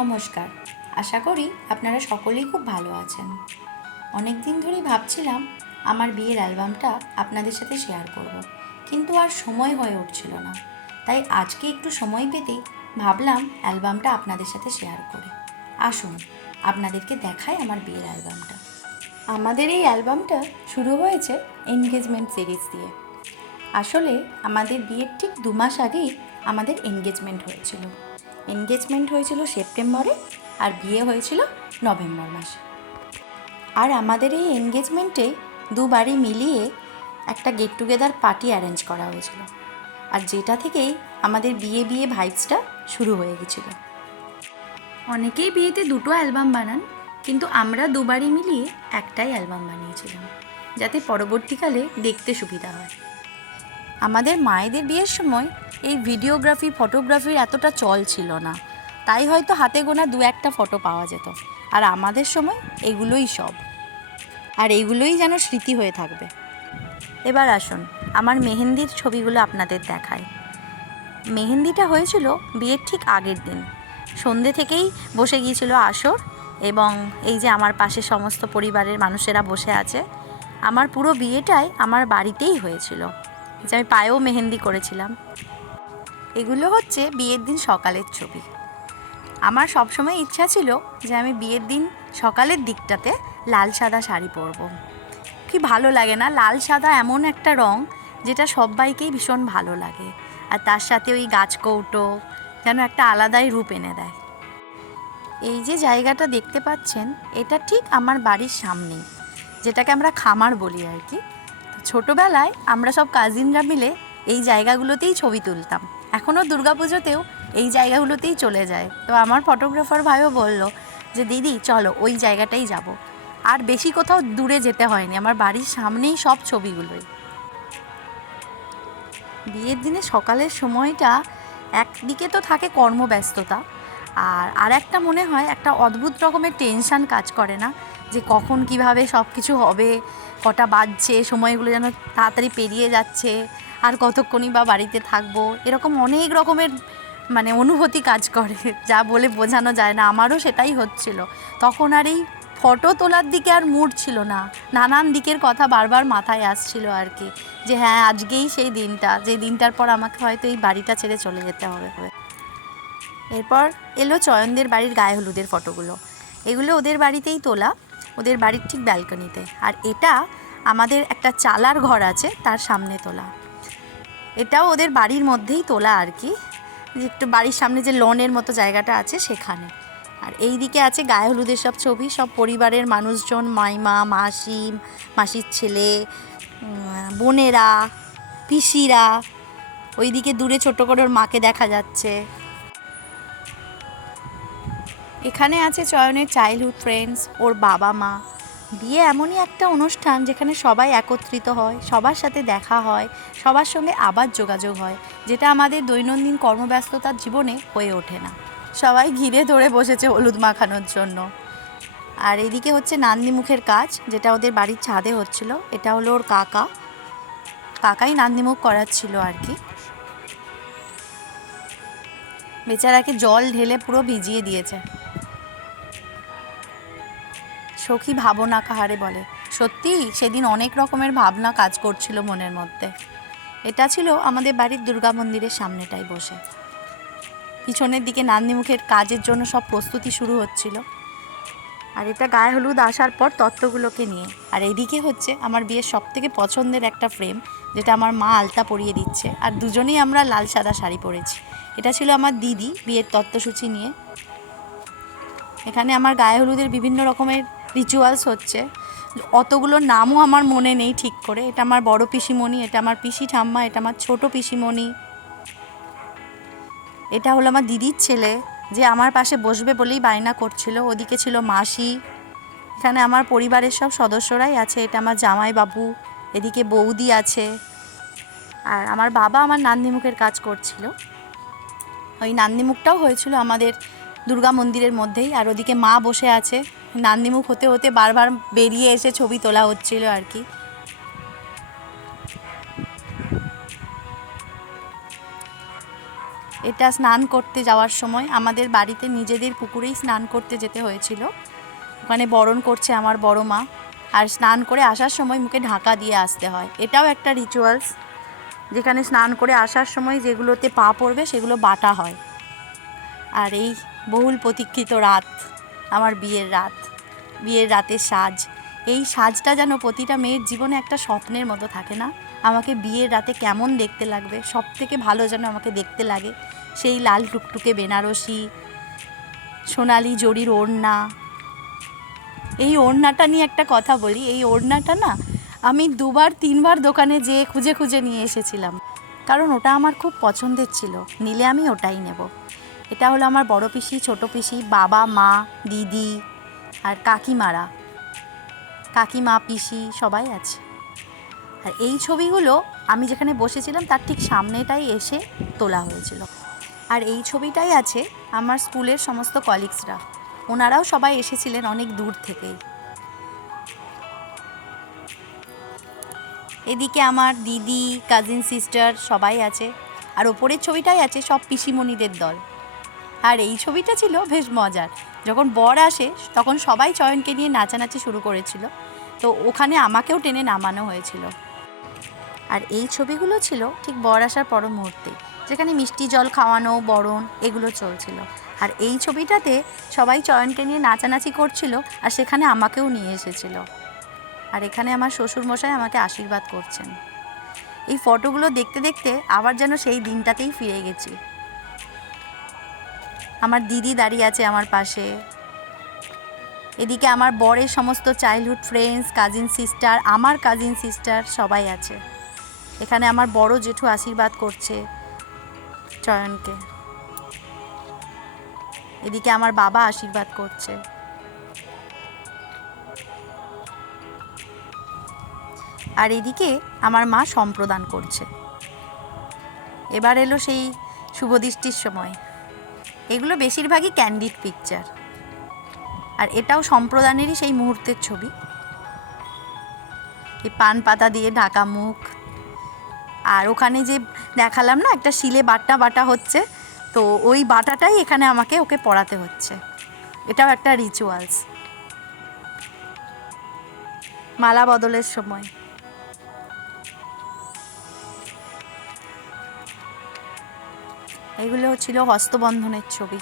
নমস্কার। আশা করি আপনারা সকলেই খুব ভালো আছেন। অনেক দিন ধরেই ভাবছিলাম আমার বিয়ের অ্যালবামটা আপনাদের সাথে শেয়ার করব, কিন্তু আর সময় হয়ে উঠছিল না। তাই আজকে একটু সময় পেতেই ভাবলাম অ্যালবামটা আপনাদের সাথে শেয়ার করি। আসুন আপনাদেরকে দেখাই আমার বিয়ের অ্যালবামটা। আমাদের এই অ্যালবামটা শুরু হয়েছে এনগেজমেন্ট সিরিজ দিয়ে। আসলে আমাদের বিয়ের ঠিক 2 মাস আগেই আমাদের এনগেজমেন্ট হয়েছিল সেপ্টেম্বরে, আর বিয়ে হয়েছিল নভেম্বর মাসে। আর আমাদের এই এনগেজমেন্টে দুবারই মিলিয়ে একটা গেট টুগেদার পার্টি অ্যারেঞ্জ করা হয়েছিল, আর যেটা থেকেই আমাদের বিয়ে ভাইবসটা শুরু হয়ে গেছিল। অনেকেই বিয়েতে দুটো অ্যালবাম বানান, কিন্তু আমরা দুবারই মিলিয়ে একটাই অ্যালবাম বানিয়েছিলাম, যাতে পরবর্তীকালে দেখতে সুবিধা হয়। আমাদের মায়েদের বিয়ের সময় এই ভিডিওগ্রাফি ফটোগ্রাফির এতটা চল ছিল না, তাই হয়তো হাতে গোনা 2-1টা ফটো পাওয়া যেত। আর আমাদের সময় এগুলোই সব, আর এগুলোই যেন স্মৃতি হয়ে থাকবে। এবার আসুন আমার মেহেন্দির ছবিগুলো আপনাদের দেখায়। মেহেন্দিটা হয়েছিল বিয়ের ঠিক আগের দিন। সন্ধ্যে থেকেই বসে গিয়েছিল আসর, এবং এই যে আমার পাশে সমস্ত পরিবারের মানুষেরা বসে আছে। আমার পুরো বিয়েটাই আমার বাড়িতেই হয়েছিল, যে আমি পায়েও মেহেন্দি করেছিলাম। এগুলো হচ্ছে বিয়ের দিন সকালের ছবি। আমার সবসময় ইচ্ছা ছিল যে আমি বিয়ের দিন সকালের দিকটাতে লাল সাদা শাড়ি পরবো। কি ভালো লাগে না, লাল সাদা এমন একটা রং যেটা সবাইকেই ভীষণ ভালো লাগে, আর তার সাথে ওই গাছকৌটো যেন একটা আলাদাই রূপ এনে দেয়। এই যে জায়গাটা দেখতে পাচ্ছেন, এটা ঠিক আমার বাড়ির সামনেই, যেটাকে আমরা খামার বলি আর কি। ছোটোবেলায় আমরা সব কাজিনরা মিলে এই জায়গাগুলোতেই ছবি তুলতাম। এখনও দুর্গাপুজোতেও এই জায়গাগুলোতেই চলে যায়। তো আমার ফটোগ্রাফার ভাইও বলল যে দিদি চলো ওই জায়গাটাই যাব। আর বেশি কোথাও দূরে যেতে হয়নি, আমার বাড়ির সামনেই সব ছবিগুলোই। বিয়ের দিনে সকালের সময়টা একদিকে তো থাকে কর্মব্যস্ততা, আর একটা মনে হয় একটা অদ্ভুত রকমের টেনশান কাজ করে না, যে কখন কিভাবে সব কিছু হবে, কটা বাজছে, সময়গুলো যেন তাড়াতাড়ি পেরিয়ে যাচ্ছে, আর কতক্ষণই বা বাড়িতে থাকবো, এরকম অনেক রকমের অনুভূতি কাজ করে, যা বলে বোঝানো যায় না। আমারও সেটাই হচ্ছিল তখন। আর এই ফটো তোলার দিকে আর মুড ছিল না, নানান দিকের কথা বারবার মাথায় আসছিল আর কি, যে হ্যাঁ আজকেই সেই দিনটা, যে দিনটার পর আমাকে হয়তো এই বাড়িটা ছেড়ে চলে যেতে হবে। এরপর এলো চয়নদের বাড়ির গায়ে হলুদের ফটোগুলো। এগুলো ওদের বাড়িতেই তোলা, ওদের বাড়ির ঠিক ব্যালকনিতে। আর এটা আমাদের একটা চালার ঘর আছে তার সামনে তোলা। এটাও ওদের বাড়ির মধ্যেই তোলা আর কি, যে একটু বাড়ির সামনে যে লনের মতো জায়গাটা আছে সেখানে। আর এই দিকে আছে গায়ে হলুদের সব ছবি, সব পরিবারের মানুষজন, মাইমা, মাসি, মাসির ছেলে, বোনেরা, পিসিরা। ওইদিকে দূরে ছোট করে ওর মাকে দেখা যাচ্ছে। এখানে আছে চয়নের চাইল্ডহুড ফ্রেন্ডস, ওর বাবা মা। বিয়ে এমনই একটা অনুষ্ঠান যেখানে সবাই একত্রিত হয়, সবার সাথে দেখা হয়, সবার সঙ্গে আবার যোগাযোগ হয়, যেটা আমাদের দৈনন্দিন কর্মব্যস্ততার জীবনে হয়ে ওঠে না। সবাই ঘিরে ধরে বসেছে হলুদ মাখানোর জন্য। আর এদিকে হচ্ছে নান্দিমুখের কাজ, যেটা ওদের বাড়ির ছাদে হচ্ছিল। এটা হলো ওর কাকাই নান্দিমুখ করাচ্ছিল আর কি। বেচারাকে জল ঢেলে পুরো ভিজিয়ে দিয়েছে। সখী ভাবনা কাহারে বলে। সত্যি সেদিন অনেক রকমের ভাবনা কাজ করছিল মনের মধ্যে। এটা ছিল আমাদের বাড়ির দুর্গা মন্দিরের সামনেটাই বসে। পিছনের দিকে নান্দিমুখের কাজের জন্য সব প্রস্তুতি শুরু হচ্ছিল। আর এটা গায়ে হলুদ আসার পর তত্ত্বগুলোকে নিয়ে। আর এইদিকে হচ্ছে আমার বিয়ের সবথেকে পছন্দের একটা ফ্রেম, যেটা আমার মা আলতা পরিয়ে দিচ্ছে, আর দুজনেই আমরা লাল সাদা শাড়ি পরেছি। এটা ছিল আমার দিদি বিয়ের তত্ত্বসূচি নিয়ে। এখানে আমার গায়ে হলুদের বিভিন্ন রকমের রিচুয়ালস হচ্ছে, অতগুলোর নামও আমার মনে নেই ঠিক করে। এটা আমার বড় পিসিমণি, এটা আমার পিসি ঠাম্মা, এটা আমার ছোট পিসিমণি, এটা হলো আমার দিদির ছেলে, যে আমার পাশে বসবে বলেই বায়না করছিল। ওদিকে ছিল মাসি। এখানে আমার পরিবারের সব সদস্যরাই আছে। এটা আমার জামাই বাবু, এদিকে বৌদি আছে, আর আমার বাবা আমার নান্দিমুখের কাজ করছিল। ওই নান্দিমুখটাও হয়েছিল আমাদের দুর্গা মন্দিরের মধ্যেই। আর ওদিকে মা বসে আছে, নান্দিমুখ হতে হতে বারবার বেরিয়ে এসে ছবি তোলা হচ্ছিল আর কি। এটা স্নান করতে যাওয়ার সময় আমাদের বাড়িতে নিজেদের পুকুরেই স্নান করতে যেতে হয়েছিল। ওখানে বরণ করছে আমার বড় মা, আর স্নান করে আসার সময় মুখে ঢাকা দিয়ে আসতে হয়। এটাও একটা রিচুয়ালস, যেখানে স্নান করে আসার সময় যেগুলোতে পা পড়বে সেগুলো বাটা হয়। আর এই বহুল প্রতীক্ষিত রাত, আমার বিয়ের রাত, বিয়ের রাতের সাজ। এই সাজটা যেন প্রতিটা মেয়ের জীবনে একটা স্বপ্নের মতো থাকে না? আমাকে বিয়ের রাতে কেমন দেখতে লাগবে, সব থেকে ভালো যেন আমাকে দেখতে লাগে সেই লাল টুকটুকে বেনারসি, সোনালি জরির ওড়না। এই ওড়নাটা নিয়ে একটা কথা বলি, এই ওড়নাটা না আমি 2-3বার দোকানে যেয়ে খুঁজে খুঁজে নিয়ে এসেছিলাম, কারণ ওটা আমার খুব পছন্দের ছিল, নিলে আমি ওটাই নেব। এটা হলো আমার বড় পিসি, ছোট পিসি, বাবা, মা, দিদি আর কাকিমারা, কাকিমা, পিসি সবাই আছে। আর এই ছবিগুলো আমি যেখানে বসেছিলাম তার ঠিক সামনেটাই এসে তোলা হয়েছিল। আর এই ছবিটাই আছে আমার স্কুলের সমস্ত কলিগসরা, ওনারাও সবাই এসেছিলেন অনেক দূর থেকেই। এদিকে আমার দিদি, কাজিন সিস্টার সবাই আছে, আর ওপরের ছবিটাই আছে সব পিসিমণিদের দল। আর এই ছবিটা ছিল বেশ মজার, যখন বর আসে তখন সবাই চয়নকে নিয়ে নাচানাচি শুরু করেছিল, তো ওখানে আমাকেও টেনে নামানো হয়েছিল। আর এই ছবিগুলো ছিল ঠিক বর আসার পর মুহূর্তে, যেখানে মিষ্টি জল খাওয়ানো, বরণ এগুলো চলছিল। আর এই ছবিটাতে সবাই চয়নকে নিয়ে নাচানাচি করছিল, আর সেখানে আমাকেও নিয়ে এসেছিল। আর এখানে আমার শ্বশুরমশাই আমাকে আশীর্বাদ করছেন। এই ফটোগুলো দেখতে দেখতে আবার যেন সেই দিনটাতেই ফিরে গেছি। আমার দিদি দাঁড়িয়ে আছে আমার পাশে, এদিকে আমার বরের সমস্ত চাইল্ডহুড ফ্রেন্ডস, কাজিন সিস্টার, আমার কাজিন সিস্টার সবাই আছে। এখানে আমার বড় জেঠু আশীর্বাদ করছে চয়নকে, এদিকে আমার বাবা আশীর্বাদ করছে। আর এদিকে আমার মা সম্প্রদান করছে। এবার এলো সেই শুভদৃষ্টির সময়। এগুলো বেশিরভাগই ক্যান্ডিড পিকচার, আর এটাও সম্প্রদানেরই সেই মুহূর্তের ছবি। এই পান পাতা দিয়ে ঢাকা মুখ, আর ওখানে যে দেখালাম না একটা শিলে বাটা বাটা হচ্ছে, তো ওই বাটাটাই এখানে আমাকে ওকে পড়াতে হচ্ছে। এটাও একটা রিচুয়ালস। মালা বদলের সময় এগুলো ছিল হস্তবন্ধনের ছবি।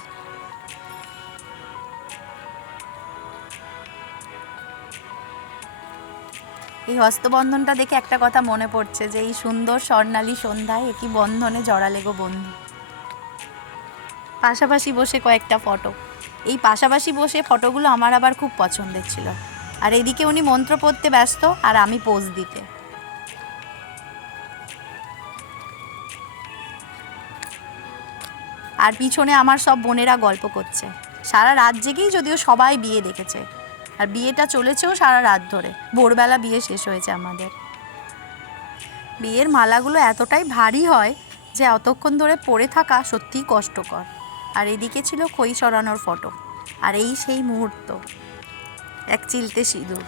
এই হস্তবন্ধনটা দেখে একটা কথা মনে পড়ছে, যে এই সুন্দর স্বর্ণালী সন্ধ্যায় একই বন্ধনে জড়ালে গো বন্ধু। পাশাপাশি বসে কয়েকটা ফটো, এই পাশাপাশি বসে ফটোগুলো আমার আবার খুব পছন্দের ছিল। আর এদিকে উনি মন্ত্র পড়তে ব্যস্ত, আর আমি পোজ দিতে। আর পিছনে আমার সব বোনেরা গল্প করছে, সারা রাত জেগেই, যদিও সবাই বিয়ে দেখেছে, আর বিয়েটা চলেছেও সারা রাত ধরে। ভোরবেলা বিয়ে শেষ হয়েছে আমাদের। বিয়ের মালাগুলো এতটাই ভারী হয় যে অতক্ষণ ধরে পরে থাকা সত্যিই কষ্টকর। আর এদিকে ছিল খই সরানোর ফটো, আর এই সেই মুহূর্ত, এক চিলতে সিঁদুর।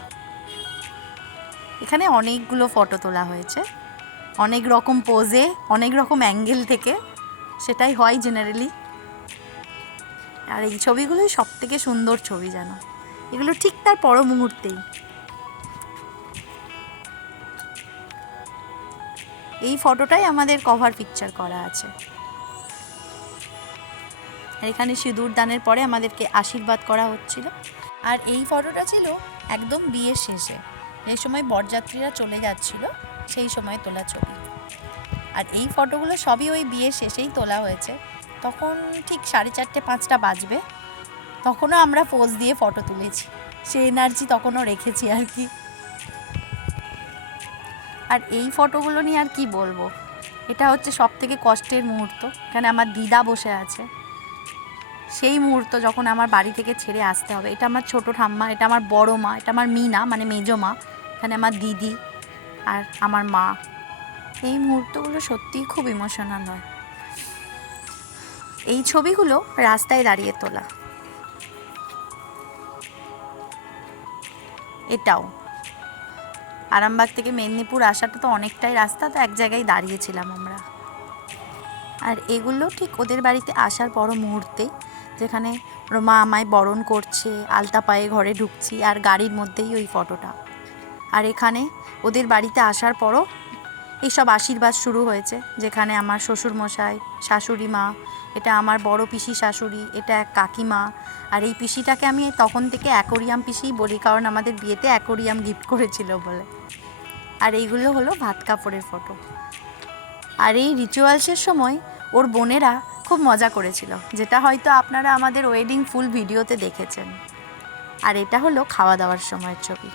এখানে অনেকগুলো ফটো তোলা হয়েছে, অনেক রকম পোজে, অনেক রকম অ্যাঙ্গেল থেকে, সেটাই হয় জেনারেলি। আর এই ছবিগুলোই সব থেকে সুন্দর ছবি যেন, এগুলো ঠিক তার পর মুহূর্তেই। এই ফটোটাই আমাদের কভার পিকচার করা আছে। আর এখানে সিঁদুর দানের পরে আমাদেরকে আশীর্বাদ করা হচ্ছিল। আর এই ফটোটা ছিল একদম বিয়ের শেষে, এই সময় বরযাত্রীরা চলে যাচ্ছিল, সেই সময় তোলা ছবি। আর এই ফটোগুলো সবই ওই বিয়ের শেষেই তোলা হয়েছে, তখন ঠিক 4:30-5টা বাজবে, তখনও আমরা পোজ দিয়ে ফটো তুলেছি, সে এনার্জি তখনও রেখেছি আর কি। আর এই ফটোগুলো নিয়ে আর কি বলবো, এটা হচ্ছে সব থেকে কষ্টের মুহূর্ত। এখানে আমার দিদা বসে আছে, সেই মুহূর্ত যখন আমার বাড়ি থেকে ছেড়ে আসতে হবে। এটা আমার ছোটো ঠাম্মা, এটা আমার বড় মা, এটা আমার মিনা মানে মেজো মা, এখানে আমার দিদি আর আমার মা। এই মুহূর্তগুলো সত্যিই খুব ইমোশনাল হয়। এই ছবিগুলো রাস্তায় দাঁড়িয়ে তোলা। এটাও আরামবাগ থেকে মেদিনীপুর আসাটা তো অনেকটাই রাস্তা, তো এক জায়গায় দাঁড়িয়েছিলাম আমরা। আর এগুলো ঠিক ওদের বাড়িতে আসার পর মুহূর্তে, যেখানে মা আমায় বরণ করছে, আলতা পায়ে ঘরে ঢুকছি, আর গাড়ির মধ্যেই ওই ফটোটা। আর এখানে ওদের বাড়িতে আসার পরও এইসব আশীর্বাদ শুরু হয়েছে, যেখানে আমার শ্বশুরমশাই, শাশুড়ি মা, এটা আমার বড় পিসি শাশুড়ি, এটা এক কাকিমা। আর এই পিসিটাকে আমি তখন থেকে অ্যাকোরিয়াম পিসিই বলি, কারণ আমাদের বিয়েতে অ্যাকোরিয়াম গিফট করেছিল বলে। আর এইগুলো হলো ভাত কাপড়ের ফটো। আর এই রিচুয়ালসের সময় ওর বোনেরা খুব মজা করেছিল, যেটা হয়তো আপনারা আমাদের ওয়েডিং ফুল ভিডিওতে দেখেছেন। আর এটা হলো খাওয়া দাওয়ার সময়ের ছবি।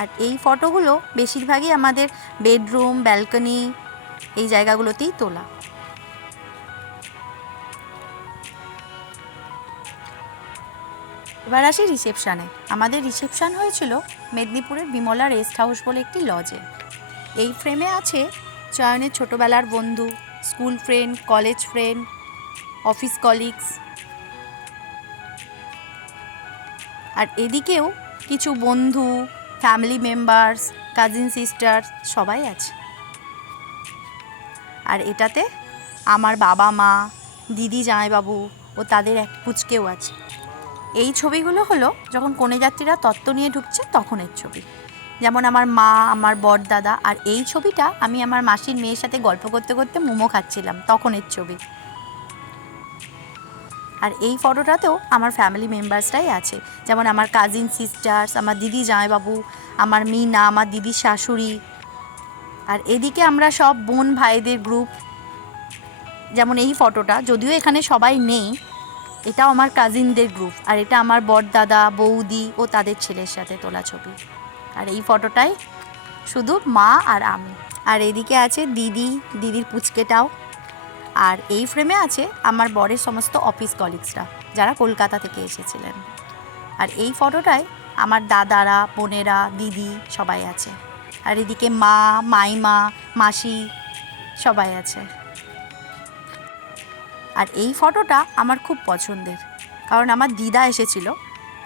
আর এই ফটোগুলো বেশিরভাগই আমাদের বেডরুম, ব্যালকনি এই জায়গাগুলোতেই তোলা। এবার আসি রিসেপশানে। আমাদের রিসেপশান হয়েছিল মেদিনীপুরের বিমলা রেস্ট হাউস বলে একটি লজে। এই ফ্রেমে আছে চয়নের ছোটোবেলার বন্ধু, school friend, college friend, office colleagues. আর এদিকেও কিছু বন্ধু, ফ্যামিলি মেম্বার্স, কাজিন সিস্টার্স সবাই আছে। আর এটাতে আমার বাবা মা, দিদি জামাইবাবু ও তাদের এক পুচকেও আছে। এই ছবিগুলো হলো যখন কনেযাত্রীরা তত্ত্ব নিয়ে ঢুকছে তখনের ছবি, যেমন আমার মা, আমার বড়দাদা। আর এই ছবিটা আমি আমার মাসির মেয়ের সাথে গল্প করতে করতে মোমো খাচ্ছিলাম, তখনের ছবি। আর এই ফটোটাতেও আমার ফ্যামিলি মেম্বার্সরাই আছে, যেমন আমার কাজিন সিস্টার্স, আমার দিদি জামাইবাবু, আমার মিনা, আমার দিদির শাশুড়ি। আর এদিকে আমরা সব বোন ভাইদের গ্রুপ। যেমন এই ফটোটা, যদিও এখানে সবাই নেই, এটাও আমার কাজিনদের গ্রুপ। আর এটা আমার বড়দাদা, বৌদি ও তাদের ছেলের সাথে তোলা ছবি। আর এই ফটোটাই শুধু মা আর আমি। আর এদিকে আছে দিদি, দিদির পুচকেটাও। আর এই ফ্রেমে আছে আমার বরের সমস্ত অফিস কলিগসরা, যারা কলকাতা থেকে এসেছিলেন। আর এই ফটোটায় আমার দাদারা, বোনেরা, দিদি সবাই আছে। আর এদিকে মা, মাইমা, মাসি সবাই আছে। আর এই ফটোটা আমার খুব পছন্দের, কারণ আমার দিদা এসেছিল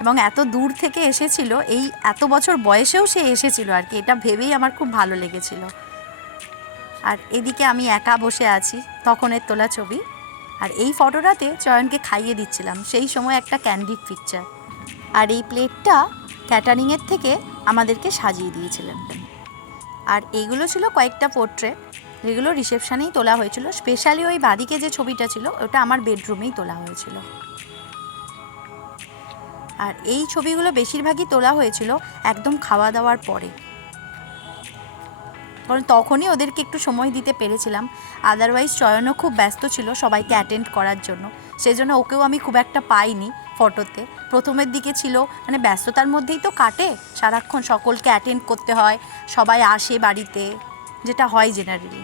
এবং এত দূর থেকে এসেছিল, এই এত বছর বয়সেও সে এসেছিল আর কি। এটা ভেবেই আমার খুব ভালো লেগেছিল। আর এদিকে আমি একা বসে আছি, তখনের তোলা ছবি। আর এই ফটোটাতে চয়নকে খাইয়ে দিচ্ছিলাম, সেই সময় একটা ক্যান্ডিড পিকচার। আর এই প্লেটটা ক্যাটারিংয়ের থেকে আমাদেরকে সাজিয়ে দিয়েছিলেন। আর এইগুলো ছিল কয়েকটা পোর্ট্রেট, যেগুলো রিসেপশানেই তোলা হয়েছিল। স্পেশালি ওই বাদিকে যে ছবিটা ছিল, ওটা আমার বেডরুমেই তোলা হয়েছিল। আর এই ছবিগুলো বেশিরভাগই তোলা হয়েছিল একদম খাওয়া দাওয়ার পরে, কারণ তখনই ওদেরকে একটু সময় দিতে পেরেছিলাম। আদারওয়াইজ চয়নও খুব ব্যস্ত ছিল সবাইকে অ্যাটেন্ড করার জন্য, সেজন্য ওকেও আমি খুব একটা পাইনি ফটোতে। প্রথমের দিকে ছিল, মানে ব্যস্ততার মধ্যেই তো কাটে সারাক্ষণ, সকলকে অ্যাটেন্ড করতে হয়, সবাই আসে বাড়িতে, যেটা হয় জেনারেলি।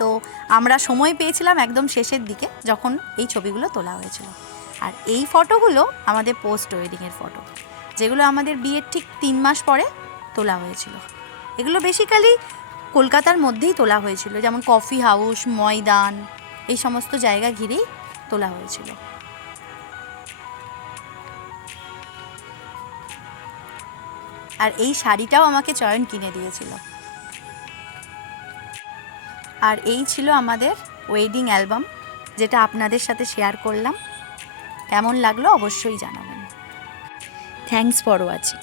তো আমরা সময় পেয়েছিলাম একদম শেষের দিকে, যখন এই ছবিগুলো তোলা হয়েছিল। আর এই ফটোগুলো আমাদের পোস্ট ওয়েডিংয়ের ফটো, যেগুলো আমাদের বিয়ের ঠিক 3 মাস পরে তোলা হয়েছিল। এগুলো বেসিক্যালি কলকাতার মধ্যেই তোলা হয়েছিল, যেমন কফি হাউস, ময়দান, এই সমস্ত জায়গা ঘিরেই তোলা হয়েছিল। আর এই শাড়িটাও আমাকে চয়ন কিনে দিয়েছিল। আর এই ছিল আমাদের ওয়েডিং অ্যালবাম, যেটা আপনাদের সাথে শেয়ার করলাম। কেমন লাগলো অবশ্যই জানাবেন। Thanks for watching.